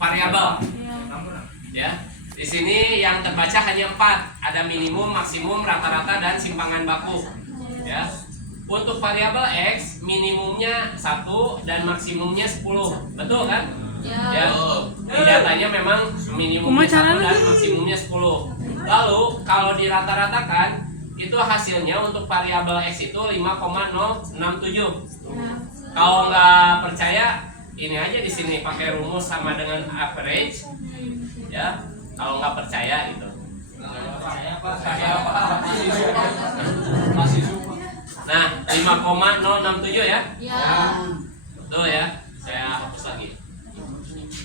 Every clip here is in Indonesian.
variabel. Ya. Di sini yang terbaca hanya 4. Ada minimum, maksimum, rata-rata, dan simpangan baku. Ya. Untuk variabel X, minimumnya 1 dan maksimumnya 10. Betul kan? Ya. Di datanya memang minimumnya 1 dan maksimumnya 10. Lalu kalau dirata-ratakan, itu hasilnya untuk variabel X itu 5,067. Kalau nggak percaya, ini aja di sini pakai rumus sama dengan average. Ya. Kalau nggak percaya itu. Nah, 5,067 ya? Tuh ya, saya hapus lagi.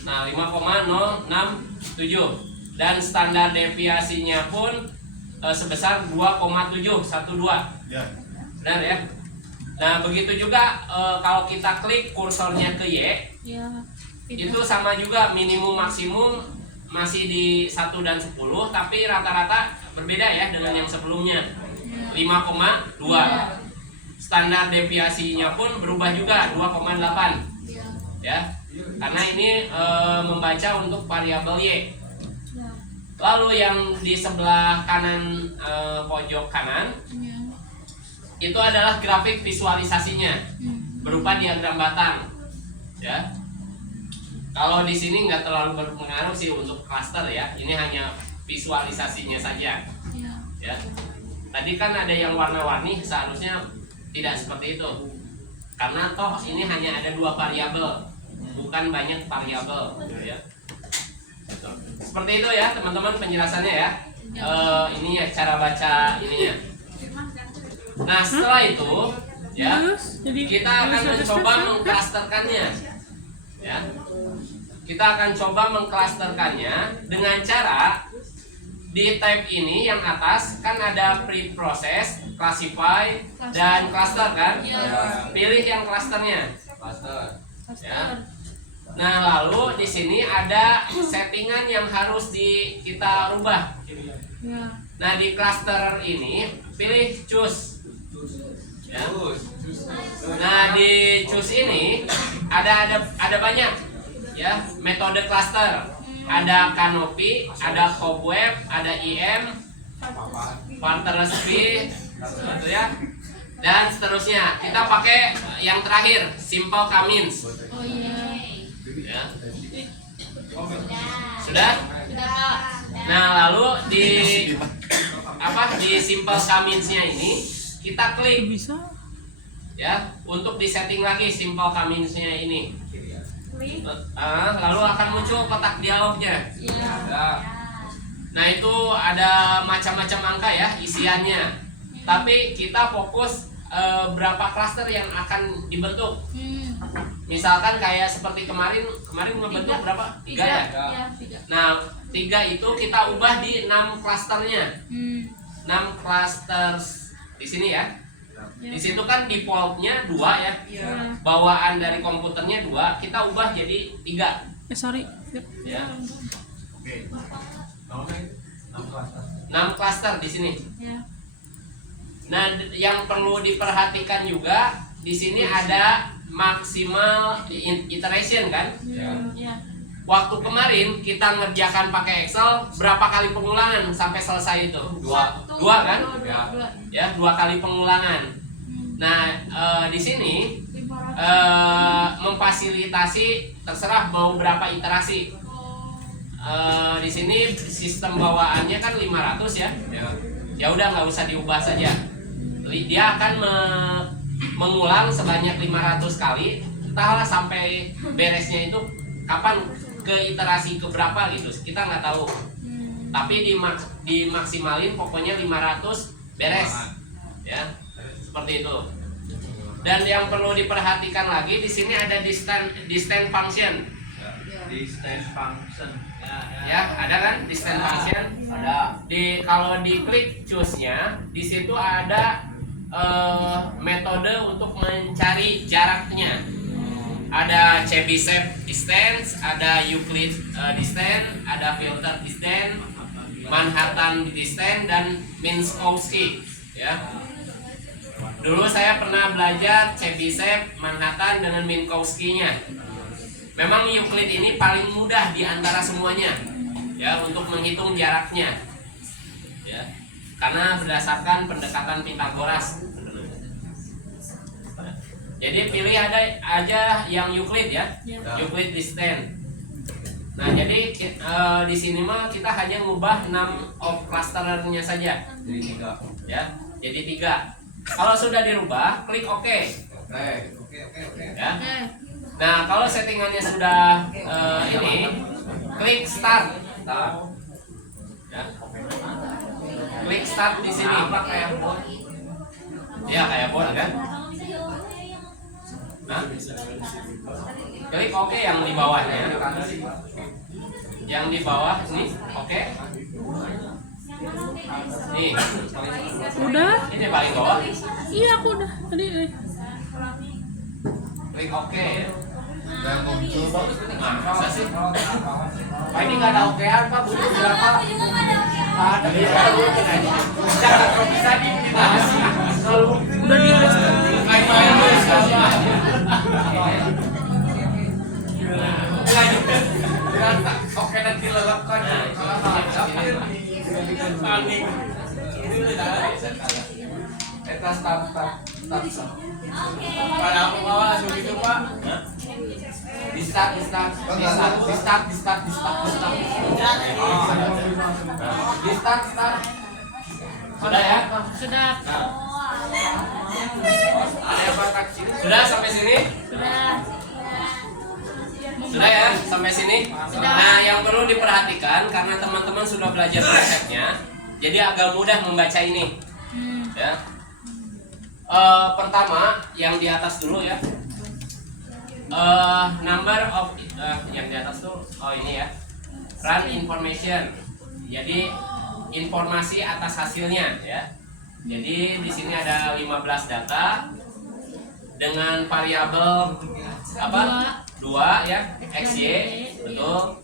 Nah, 5,067 dan standar deviasinya pun sebesar 2,712. Benar ya? Nah, begitu juga kalau kita klik kursornya ke Y, itu sama juga minimum maksimum masih di 1 dan 10, tapi rata-rata berbeda ya dengan yang sebelumnya. 5,2. Standar deviasinya pun berubah juga 2,8. Ya. Karena ini membaca untuk variabel Y. Lalu yang di sebelah kanan pojok kanan itu adalah grafik visualisasinya berupa diagram batang. Ya. Kalau di sini nggak terlalu berpengaruh sih untuk klaster ya. Ini hanya visualisasinya saja. Ya. Tadi kan ada yang warna-warni, seharusnya tidak seperti itu. Karena toh ini hanya ada 2 variabel, bukan banyak variabel, ya. Seperti itu ya teman-teman penjelasannya ya. Ini ya cara baca ininya. Nah setelah itu ya kita akan mencoba mengklasterkannya. Ya. Kita akan coba mengklasterkannya dengan cara di tab ini yang atas kan ada pre-process, classify, dan cluster kan? Pilih yang clusternya. Ya. Nah lalu di sini ada settingan yang harus kita rubah. Nah di cluster ini pilih choose. Ya. Nah di choose ini ada banyak ya metode cluster. Ada canopy, ada cobweb, ada IM, Panthersby, gitu ya, dan seterusnya. Kita pakai yang terakhir, simple Kamins. Ya. Sudah? Nah lalu di simple Kaminsnya ini kita klik, ya, untuk disetting lagi simple Kaminsnya ini. Lalu akan muncul kotak dialognya. Nah itu ada macam-macam angka ya isiannya. Tapi kita fokus berapa klaster yang akan dibentuk. Misalkan kayak seperti kemarin membentuk berapa? 3 ya? Nah 3 itu kita ubah di 6 klasternya. 6 klaster di sini ya. Di situ kan defaultnya 2 ya. Bawaan dari komputernya 2, kita ubah jadi 3. Ya. 6 klaster di sini. Nah, yang perlu diperhatikan juga di sini ada maksimal iteration kan? Waktu kemarin kita ngerjakan pakai Excel, berapa kali pengulangan sampai selesai itu? 2 kan? Ya, 2 kali pengulangan. Nah, di sini memfasilitasi terserah mau berapa iterasi. Di sini sistem bawaannya kan 500 ya. Ya udah nggak usah diubah saja. Dia akan mengulang sebanyak 500 kali. Entahlah sampai beresnya itu kapan, ke iterasi ke berapa gitu. Kita nggak tahu. Tapi dimaksimalin pokoknya 500 beres. Ya. Seperti itu. Dan yang perlu diperhatikan lagi di sini ada distance function. Distance function. Ya, ada kan distance function? Ada. Kalau diklik choose-nya, di situ ada metode untuk mencari jaraknya. Ada Chebyshev distance, ada Euclid distance, ada filter distance, Manhattan distance, dan Minkowski. Ya. Dulu saya pernah belajar Chebyshev, Manhattan dengan Minkowski-nya. Memang Euclid ini paling mudah di antara semuanya ya untuk menghitung jaraknya. Ya. Karena berdasarkan pendekatan Pythagoras. Jadi pilih ada aja yang Euclid ya. Euclid distance. Nah, jadi di sini mah kita hanya ngubah 6 of clusternya saja. Jadi 3. Ya. Jadi 3. Kalau sudah dirubah, klik OK. Oke. Ya. Nah, kalau settingannya sudah ini, klik start. Ya. Klik start di sini. Kayak bot. Ya, kayak bot kan? Nah, klik OK yang di bawahnya. Yang di bawah nih, OK. Nih. Udah? Ini paling bawah. Iya aku udah tadi. Klik OK ya. Udah muncul. Nah, masa sih? Pak ini nggak ada OKR Pak, butuh berapa? Ada jangan kok bisa diimitasi. Udah di Oke, nanti lelap kan. Panik. Eta start. Pada aku bawa langsung gitu Pak. Di start. Sudah ya? Sudah. Sudah sampai sini? Sudah. Sudah ya sampai sini. Nah, yang perlu diperhatikan karena teman-teman sudah belajar konsepnya, jadi agak mudah membaca ini. Ya. Pertama yang di atas dulu ya. Number of yang di atas tuh ini ya. Run information. Jadi informasi atas hasilnya ya. Jadi di sini ada 15 data dengan variabel apa? 2 ya, XY, betul.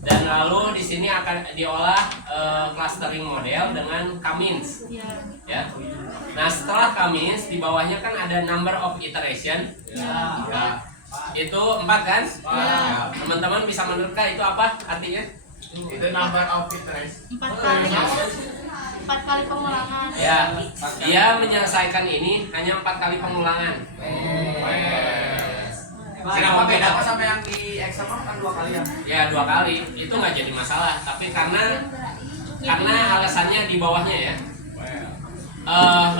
Dan lalu di sini akan diolah clustering model dengan K-means. Ya. Nah, setelah K-means di bawahnya kan ada number of iteration. Itu 4 kan? Teman-teman bisa menerka itu apa artinya? Itu number of iteration. 4 kali pengulangan. Ya, dia menyelesaikan ini hanya 4 kali pengulangan. Kenapa beda apa sama yang di Excel kan 2 kali ya? Ya 2 kali, itu nggak jadi masalah. Tapi karena alasannya di bawahnya ya.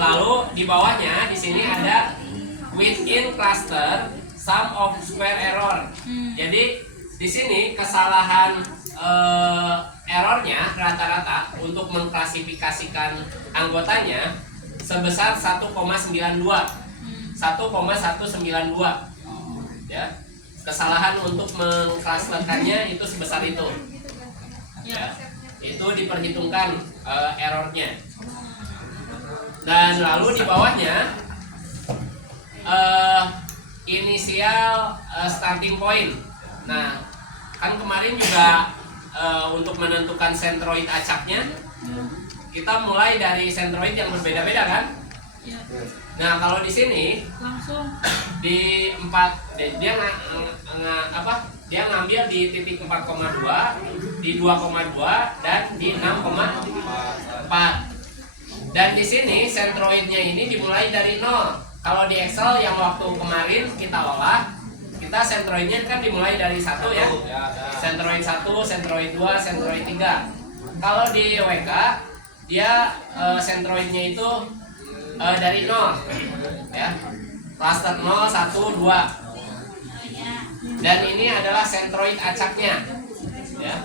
Lalu di bawahnya di sini ada within cluster sum of square error. Jadi di sini kesalahan errornya rata-rata untuk mengklasifikasikan anggotanya sebesar 1,92. 1,192. Ya. Kesalahan untuk mengklasterkannya itu sebesar itu. Ya. Itu diperhitungkan errornya. Dan lalu di bawahnya inisial starting point. Nah, kan kemarin juga untuk menentukan centroid acaknya kita mulai dari centroid yang berbeda-beda kan? Nah, kalau di sini Langsung. di 4 dia dia ngambil di titik 4,2, di 2,2 dan di 6,4. Dan di sini centroidnya ini dimulai dari 0. Kalau di Excel yang waktu kemarin kita olah, kita centroidnya kan dimulai dari 1 ya. Centroid 1, centroid 2, centroid 3. Kalau di WK dia centroidnya itu dari 0 ya. Cluster 0, 1, 2. Dan ini adalah centroid acaknya ya.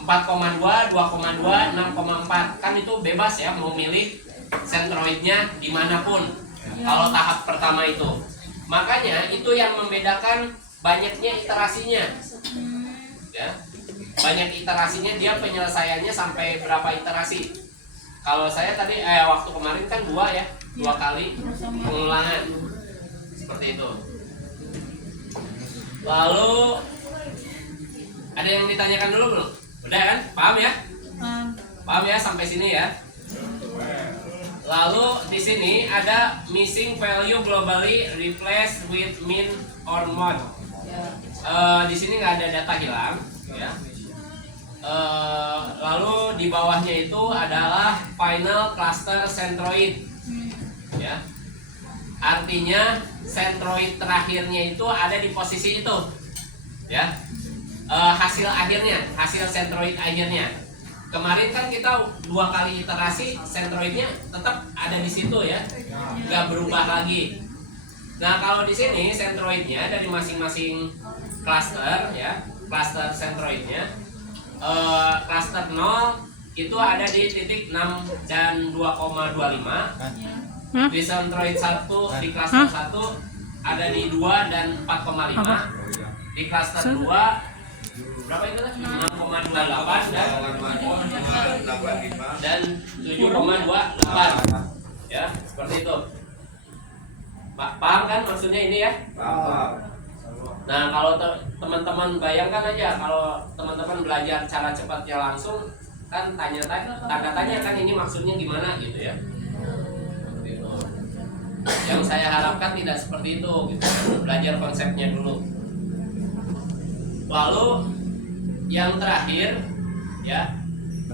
4,2, 2,2, 6,4. Kan itu bebas ya mau milih centroidnya dimanapun kalau tahap pertama itu. Makanya itu yang membedakan banyaknya iterasinya ya. Banyak iterasinya, dia penyelesaiannya sampai berapa iterasi. Kalau saya tadi waktu kemarin kan 2 ya, 2 kali pengulangan seperti itu. Lalu ada yang ditanyakan dulu belum? Udah kan? Paham ya? Paham ya sampai sini ya? Lalu di sini ada missing value globally replaced with min or mod. Di sini nggak ada data hilang, ya. Lalu di bawahnya itu adalah final cluster centroid, ya. Artinya centroid terakhirnya itu ada di posisi itu, ya. Hasil akhirnya, hasil centroid akhirnya. Kemarin kan kita 2 kali iterasi, centroidnya tetap ada di situ ya, nggak berubah lagi. Nah kalau di sini centroidnya dari masing-masing cluster ya, cluster centroidnya, cluster 0 itu ada di titik 6 dan 2,25. Di centroid 1 di cluster 1 ada di 2 dan 4,5. Di cluster 2 berapa itu lah? 6,28 dan 7,28 ya, seperti itu. Paham kan maksudnya ini ya? Nah kalau teman-teman bayangkan aja, kalau teman-teman belajar cara cepatnya langsung kan tanda tanya kan ini maksudnya gimana gitu ya. Gitu. Yang saya harapkan tidak seperti itu gitu. Belajar konsepnya dulu. Lalu yang terakhir ya,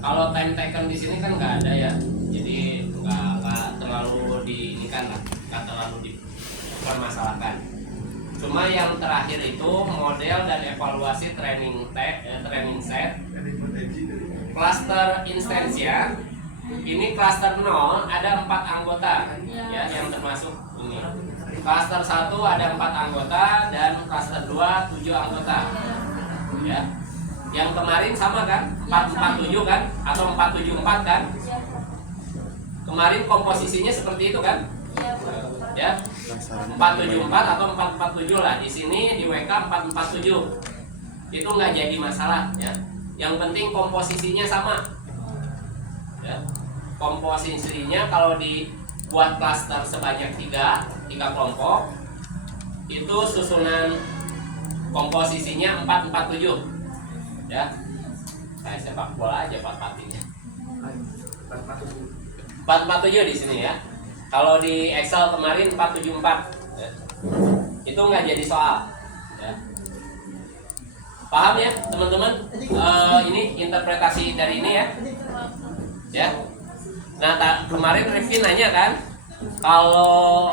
kalau time taken di sini kan nggak ada ya, jadi nggak terlalu nggak terlalu dipermasalahkan. Cuma yang terakhir itu model dan evaluasi training set. Cluster instansia ini cluster 0 ada 4 anggota ya, yang termasuk ini. Cluster 1 ada 4 anggota dan cluster 2 7 anggota ya. Yang kemarin sama kan, 447 kan, atau 474 kan? Kemarin komposisinya seperti itu kan? Ya, 474 atau 447 lah. Di sini di WK 447. Itu nggak jadi masalah ya. Yang penting komposisinya sama. Ya. Komposisinya kalau dibuat klaster sebanyak 3 kelompok, itu susunan komposisinya 447. Ya, kayak sepak bola aja 447 di sini ya. Kalau di Excel kemarin 474 ya. Itu nggak jadi soal ya. Paham ya teman-teman? Ini interpretasi dari ini ya. Ya. Nah kemarin Rifki nanya kan, kalau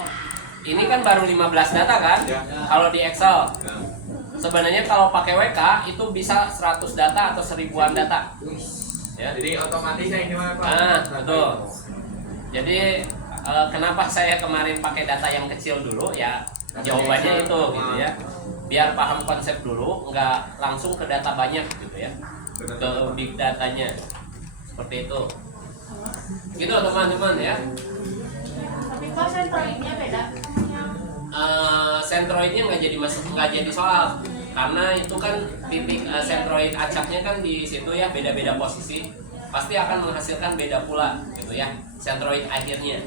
ini kan baru 15 data kan, kalau di Excel sebenarnya kalau pakai WK itu bisa 100 data atau 1000-an data. Ya. Jadi otomatisnya ini mah Pak. Nah, betul. Jadi kenapa saya kemarin pakai data yang kecil dulu ya? Jawabannya itu gitu ya. Biar paham konsep dulu, nggak langsung ke data banyak gitu ya. Ke big datanya. Seperti itu. Gitu teman-teman ya. Tapi kok centroidnya beda? Centroidnya nggak jadi soal karena itu kan titik centroid acaknya kan di situ ya, beda-beda posisi pasti akan menghasilkan beda pula gitu ya centroid akhirnya.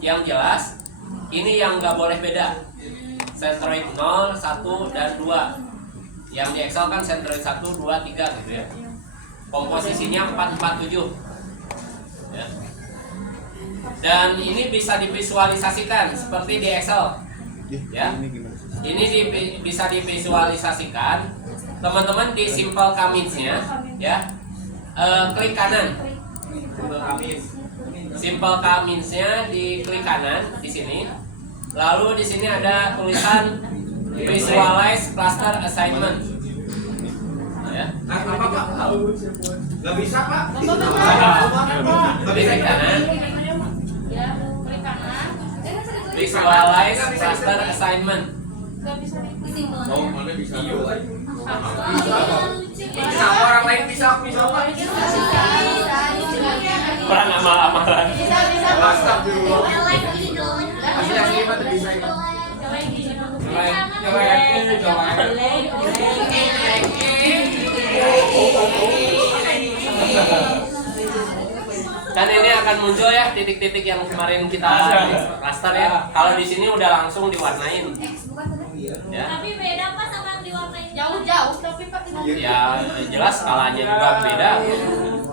Yang jelas ini yang nggak boleh beda, centroid 0, 1 dan 2. Yang di Excel kan centroid 1, 2, 3 gitu ya. Komposisinya 447 ya. Dan ini bisa divisualisasikan seperti di Excel. Ya, ini bisa divisualisasikan teman-teman di simple commits-nya ya. Klik kanan simple commits-nya, di klik kanan di sini, lalu di sini ada tulisan visualize cluster assignment ya. Apa Pak? Nggak bisa Pak. Klik kanan Ya, klik kanan. visualize cluster assignment. Gak bisa nih. Oh, mana bisa? Bisa orang lain bisa Pak. Peran amal-amalan. Bisa. Astagfirullah. Asli mah tuh bisa. Kan ini akan muncul ya titik-titik yang kemarin kita cluster ya. Kalau di sini udah langsung diwarnain. Ya. Tapi beda Pak sama yang diwarnain. Jauh-jauh tapi Pak tidak. Ya jelas skalanya juga beda.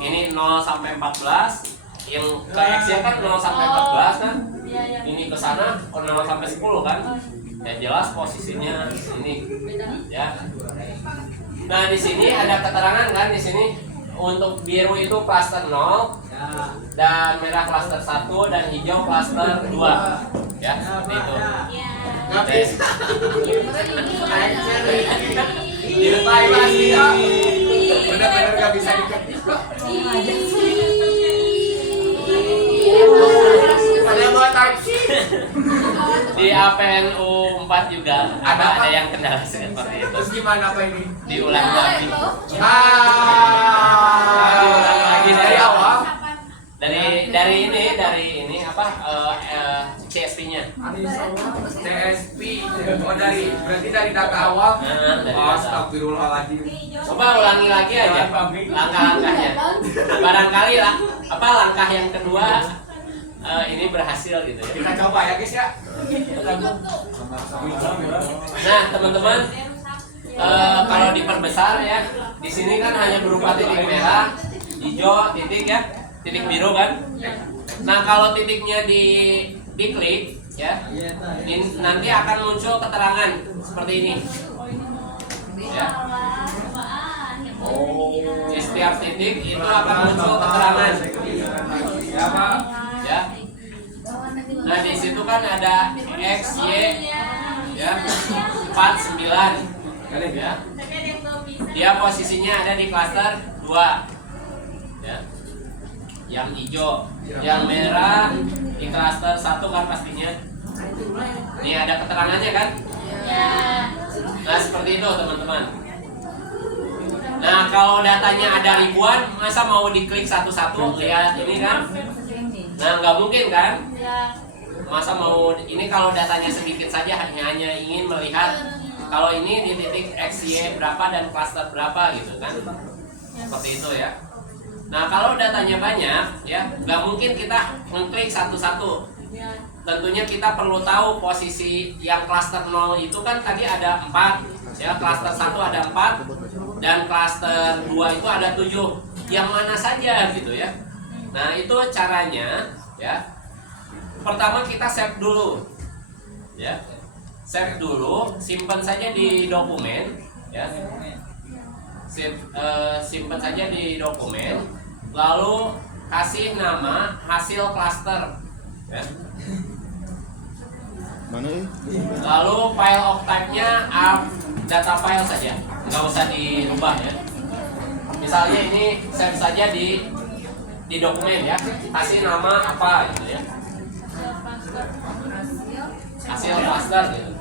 Ini 0 sampai 14, yang ke X-nya kan 0 sampai 14 kan. Iya. Ini ke sana 0 sampai 10 kan. Ya jelas posisinya ini ya. Nah, di sini ada keterangan kan di sini untuk biru itu klaster 0 dan merah klaster 1 dan hijau klaster 2. Ya, seperti itu. Ya. Dilepai pasti ya. Bener-bener gak bisa diketik kok. Ada buat taksi. Di APNU 4 juga ada yang kendala seperti itu. Terus gimana apa ini? Diulang lagi. Diulang lagi dari awal. Dari ini apa CSP-nya. CSP. Oh berarti dari data awal. Nah, dari data. Astagfirullahaladzim. Coba ulangi lagi aja langkah-langkahnya. Barangkali lah apa langkah yang kedua ini berhasil gitu ya. Kita coba ya guys ya. Nah, teman-teman kalau diperbesar ya, di sini kan hanya berupa titik merah, hijau, titik ya, titik biru kan. Nah, kalau titiknya diklik ya, nanti akan muncul keterangan seperti ini. Ya. Di setiap titik itu akan muncul keterangan. Ya. Nah, di situ kan ada X, Y, ya, 4, 9. Ya. Dia posisinya ada di klaster 2. Ya. Yang hijau, yang merah di klaster 1 kan pastinya. Ini ada keterangannya kan? Nah, seperti itu teman-teman. Nah, kalau datanya ada ribuan, masa mau diklik satu-satu lihat ini kan? Nah, nggak mungkin kan? Masa mau ini kalau datanya sedikit saja hanya ingin melihat kalau ini di titik X, Y berapa dan klaster berapa gitu kan? Seperti itu ya. Nah, kalau datanya banyak ya, nggak mungkin kita mengklik satu-satu. Tentunya kita perlu tahu posisi yang klaster 0 itu kan tadi ada 4 ya, klaster 1 ada 4 dan klaster 2 itu ada 7. Yang mana saja gitu ya. Nah, itu caranya ya. Pertama kita save dulu. Ya. Save dulu, simpan saja di dokumen ya. Simpan saja di dokumen. Lalu kasih nama hasil klaster ya. Mana ini? Lalu file of type-nya data file saja, nggak usah dirubah ya. Misalnya ini save saja di dokumen ya, kasih nama apa gitu ya, hasil klaster gitu.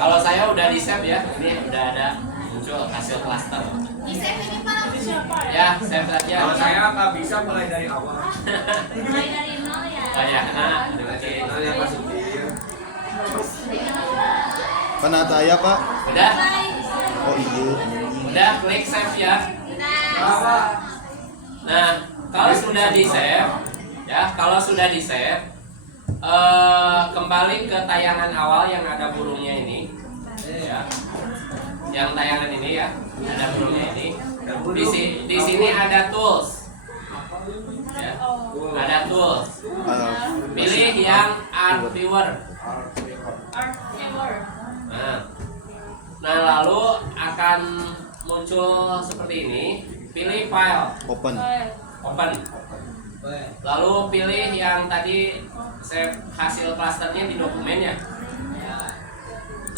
Kalau saya udah di save ya, ini udah ada muncul hasil klaster. Di save ini Pak. Ya, save saja. Kalau saya nggak bisa mulai dari awal. Mulai dari nol ya. Oh ya, nah, oke. Yang masukin. Penata ya Pak? Udah, Oh iya. udah klik save ya. Apa? Nah, kalau sudah di save, ya, kalau sudah di save, kembali ke tayangan awal yang ada burungnya ini, ya, yang tayangan ini ya, ada burungnya ini. Di sini ada tools, ya, ada tools. Pilih yang Art Viewer. Nah, lalu akan muncul seperti ini. Pilih file, Open. open. Lalu pilih yang tadi save hasil klasternya di dokumen ya.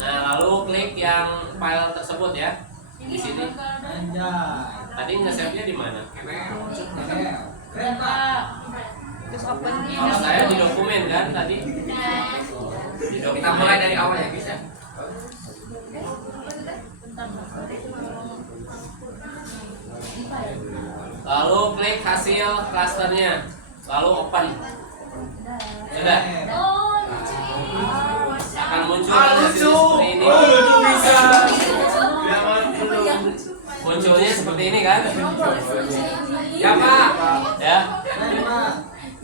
Nah, lalu klik yang file tersebut ya. Di sini. Tadi nge-save-nya di mana? Kalau saya di dokumen kan tadi. Di dokumen. Kita mulai dari awal ya guys ya. Lalu klik hasil klasternya. Lalu open. Sudah. Oh, lucu ini. Akan muncul hasilnya seperti ini. Lucu bisa. Muncul munculnya seperti ini kan? Ya Pak. Ya.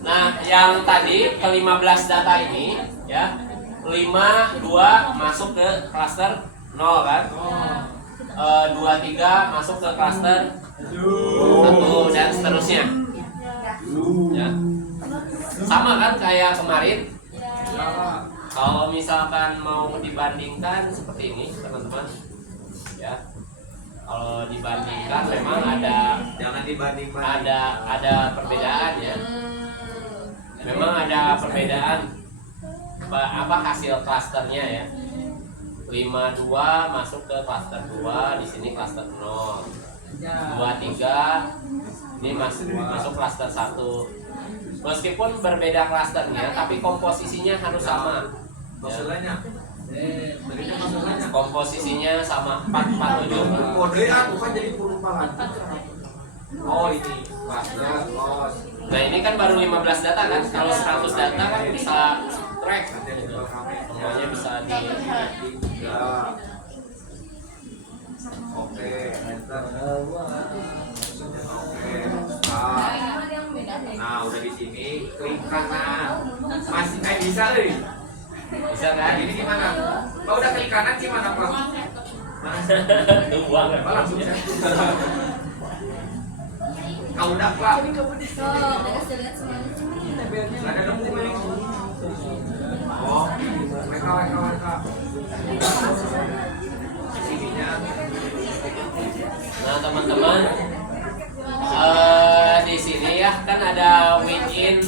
Nah, yang tadi ke-15 data ini ya, 5, 2 masuk ke klaster 0 kan? 2, 3 masuk ke klaster 1 dan seterusnya. Ya. Sama kan kayak kemarin? Kalau misalkan mau dibandingkan seperti ini, teman-teman. Ya. Kalau dibandingkan memang Jangan dibanding ada perbedaan ya. Memang ada perbedaan apa hasil klasternya ya. 52 masuk ke klaster 2, di sini klaster 0. 23 ini masuk klaster 1. Meskipun berbeda klasternya tapi komposisinya harus sama. Masalahnya. Masalahnya. Komposisinya sama 447. Kode bukan jadi perumpamaan. Oh ini klaster los. Nah ini kan baru 15 data kan. Kalau 100 data kan bisa track. Semuanya bisa di Oke. Nah, udah di sini klik kanan. Masih bisa nih. bisa Nah, kan? ini gimana? Kalau udah klik kanan gimana, Pak? Uang Pak langsung Kau udah, Pak. Ada nemu nih. Oh, mereka. Sininya. Nah teman-teman, di sini ya kan ada within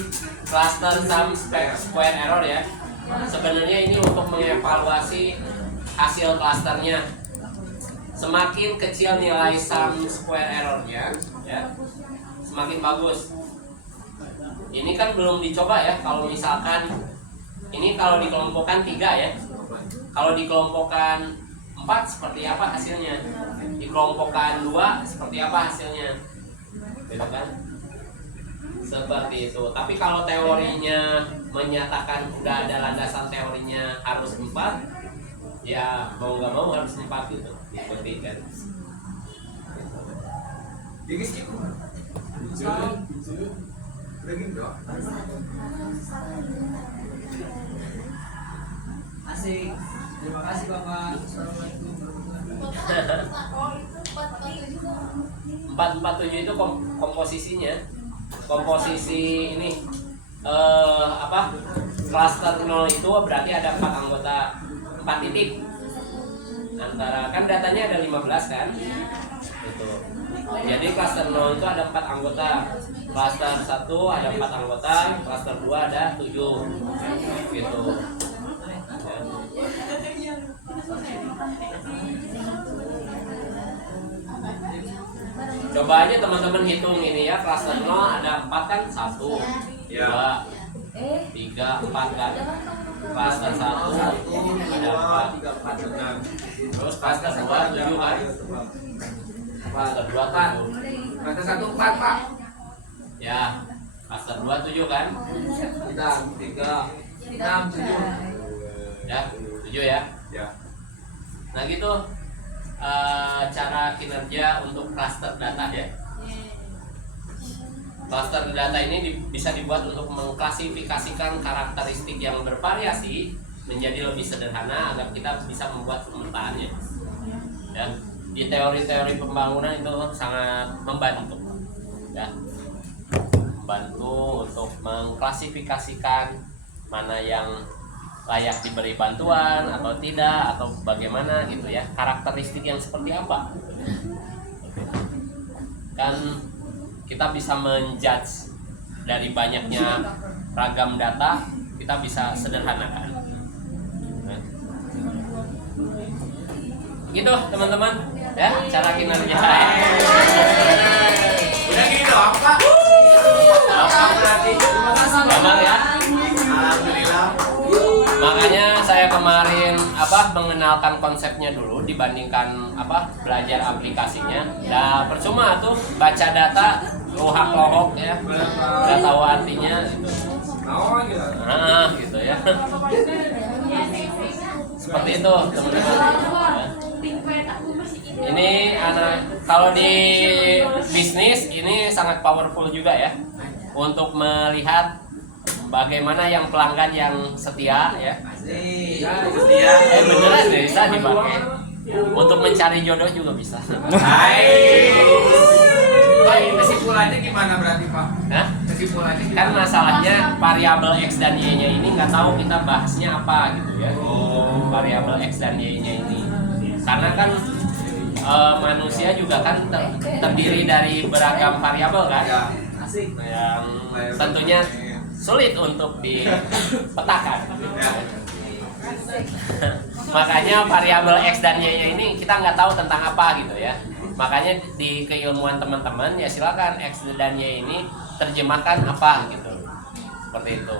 cluster sum square error ya. Sebenarnya ini untuk mengevaluasi hasil klasternya. Semakin kecil nilai sum square errornya, ya, semakin bagus. Ini kan belum dicoba ya. Kalau misalkan ini kalau dikelompokkan 3 ya. Kalau dikelompokkan 4 seperti apa hasilnya? Dikelompokkan 2 seperti apa hasilnya? Gitu kan? Seperti itu. Tapi kalau teorinya menyatakan udah ada landasan teorinya harus 4, ya mau nggak mau harus 4 gitu. Seperti kan? Jadi skip. Udah gitu. Asik. Terima kasih Bapak. Assalamualaikum warahmatullahi 447 itu komposisinya. Komposisi ini apa? Cluster 0 itu berarti ada 4 anggota, 4 titik. Antara kan datanya ada 15 kan? Itu. Jadi cluster 0 itu ada 4 anggota. Cluster 1 ada 4 anggota, cluster 2 ada 7. Gitu. Ya. Coba aja teman-teman hitung ini ya, cluster 0 ada 4 kan? 1, 2, 3, 4 kan? Cluster 1 ada 4. Terus cluster 2 7 kan? Cluster 2 kan? Kata 1 4, Pak. Ya, cluster 2 7 kan? Kita 3 6 7. Ya, 7 ya. Ya. Nah gitu cara kinerja untuk cluster data ya. Cluster data ini bisa dibuat untuk mengklasifikasikan karakteristik yang bervariasi menjadi lebih sederhana agar kita bisa membuat pemetaannya. Dan di teori-teori pembangunan itu sangat membantu, ya, membantu untuk mengklasifikasikan mana yang layak diberi bantuan atau tidak, atau bagaimana gitu ya, karakteristik yang seperti apa. Kan kita bisa menjudge dari banyaknya ragam data, kita bisa sederhanakan. Gitu teman-teman ya, cara kinerja. Udah gini doang, Pak. Apa berarti? Gampang ya. Alhamdulillah. Makanya saya kemarin mengenalkan konsepnya dulu dibandingkan belajar aplikasinya. Nah, percuma tuh baca data lohak-lohok ya. Nggak tahu artinya. Nah, gitu ya. Seperti itu, teman-teman. Ini kalau di bisnis ini sangat powerful juga ya untuk melihat bagaimana yang pelanggan yang setia ya. Setia. Beneran deh, bisa dipakai untuk mencari jodoh juga bisa. Pak, kesimpulannya gimana berarti Pak? Hah? Kesimpulannya Kan gimana? masalahnya variabel X dan Y-nya ini nggak tahu kita bahasnya apa gitu ya. Variabel X dan Y-nya ini. Karena kan manusia juga kan terdiri dari beragam variabel kan, Ya. yang tentunya sulit untuk dipetakan. Ya. Makanya variabel X dan Y-nya ini kita nggak tahu tentang apa gitu ya. Makanya di keilmuan teman-teman ya silakan X dan Y ini terjemahkan apa gitu, seperti itu,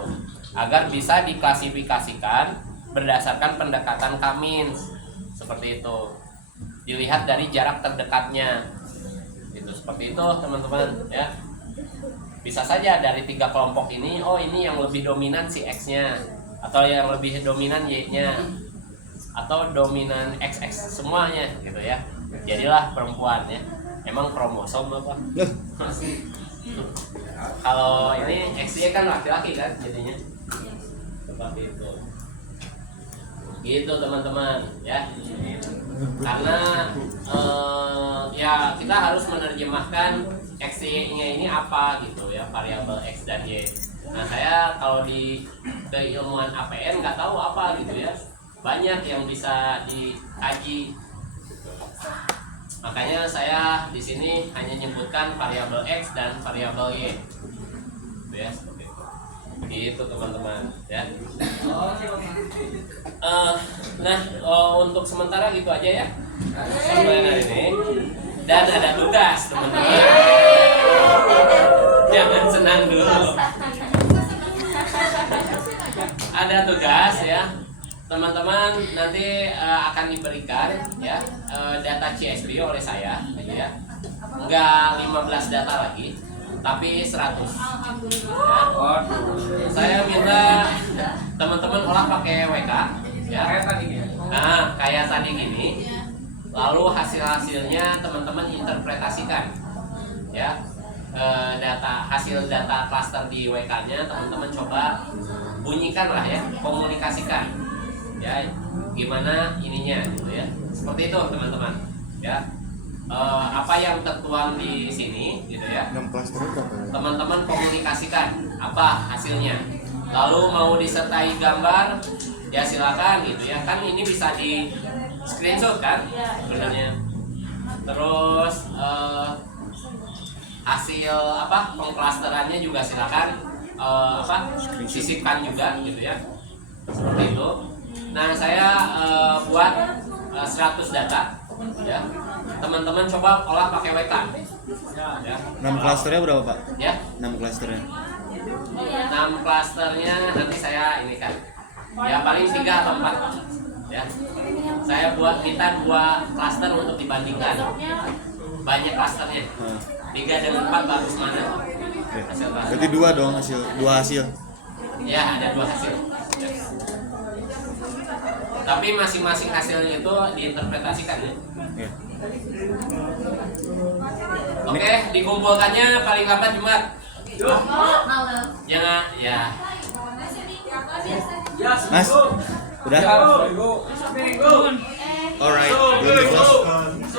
agar bisa diklasifikasikan berdasarkan pendekatan Cummins, seperti itu. Dilihat dari jarak terdekatnya, gitu, seperti itu teman-teman ya. Bisa saja dari 3 kelompok ini, oh ini yang lebih dominan si X-nya, atau yang lebih dominan Y-nya, atau dominan XX semuanya gitu ya. Jadilah perempuan ya. Emang kromosom apa? Kalau ini XY kan laki-laki kan jadinya. Seperti itu. Gitu teman-teman ya. Karena ya kita harus menerjemahkan XY-nya ini apa gitu ya, variabel X dan Y. Nah saya kalau di keilmuan APN nggak tahu apa gitu ya. Banyak yang bisa dikaji. Makanya saya di sini hanya menyebutkan variabel X dan variabel Y. Ya, seperti itu. Gitu teman-teman, ya. Untuk sementara gitu aja ya. Sampai hari ini. Dan ada tugas, teman-teman. Jangan senang dulu. Ada tugas ya. Teman-teman nanti akan diberikan ya data CSV oleh saya gitu ya. Enggak 15 data lagi, tapi 100. Ya. Saya minta teman-teman olah pakai WK ya. Nah, kayak tadi gini. Lalu hasil-hasilnya teman-teman interpretasikan ya. Hasil data klaster di WK-nya teman-teman coba bunyikan lah ya, komunikasikan. Ya, gimana ininya gitu ya, seperti itu teman-teman ya. Apa yang tertuang di sini gitu ya, teman-teman komunikasikan apa hasilnya, lalu mau disertai gambar ya silakan gitu ya, kan ini bisa di screenshot kan sebenarnya. Terus hasil pengklasterannya juga silakan sisipkan juga gitu ya, seperti itu. Nah saya buat 100 data ya, teman-teman coba olah pakai WK ya. 6 klasternya berapa Pak? Ya 6 klasternya 6 klasternya nanti saya ini kan ya paling 3 atau 4 ya. Saya minta 2 klaster untuk dibandingkan, banyak klasternya 3 dengan 4 bagus mana hasil klaster. Berarti 2 dong hasil, 2 hasil Ya ada 2 hasil ya. Tapi masing-masing hasilnya itu diinterpretasikan ya. Oke, dikumpulkannya paling lambat Jumat. Jangan ya. Mas, udah? Alright, belum di close.